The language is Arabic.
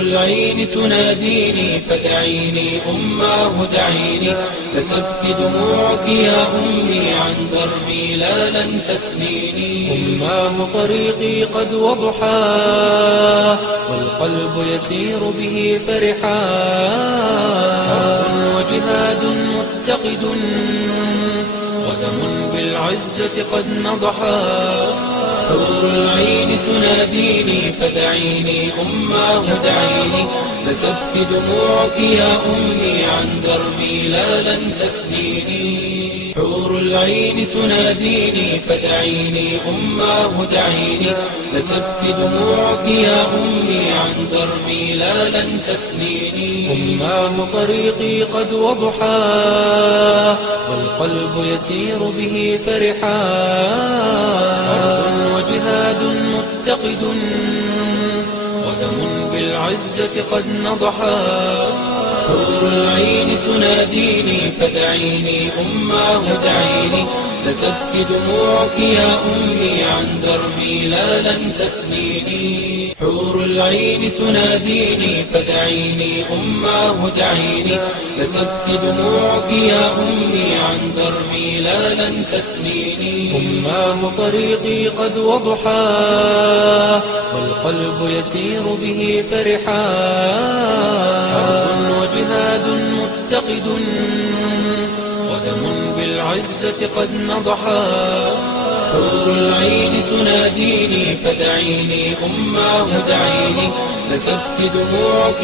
العين تناديني فدعيني أماه دعيني، لتبكي دموعك يا أمي عن دربي لا لن تثنيني. أماه طريقي قد وضحاه والقلب يسير به فرحا، حرب وجهاد متقد ودم بالعزة قد نضحا. حور العين تناديني فدعيني أماه دعيني، لتبكي دموعك يا أمي عن دربي لا لن تثنيني. حور العين تناديني فدعيني أماه دعيني، لتبكي دموعك يا أمي عن دربي لا لن تثنيني. أماه طريقي قد وضحاه والقلب يسير به فرحا، حرب وجهاد متقد ودم بالعزة قد نضحا. حور العين تناديني فدعيني أماه دعيني، لتبكي دموعك يا أمي عن دربي لا لن تثنيني. حور العين تناديني فدعيني أماه دعيني، لتبكي دموعك يا أمي عن دربي لا لن تثنيني. أماه طريقي قد وضحاه والقلب يسير به فرحا، حرب وجهاد متقد ودم بالعزة قد نضحا. حور العين تناديني فدعيني أماه دعيني، لتبكي دموعك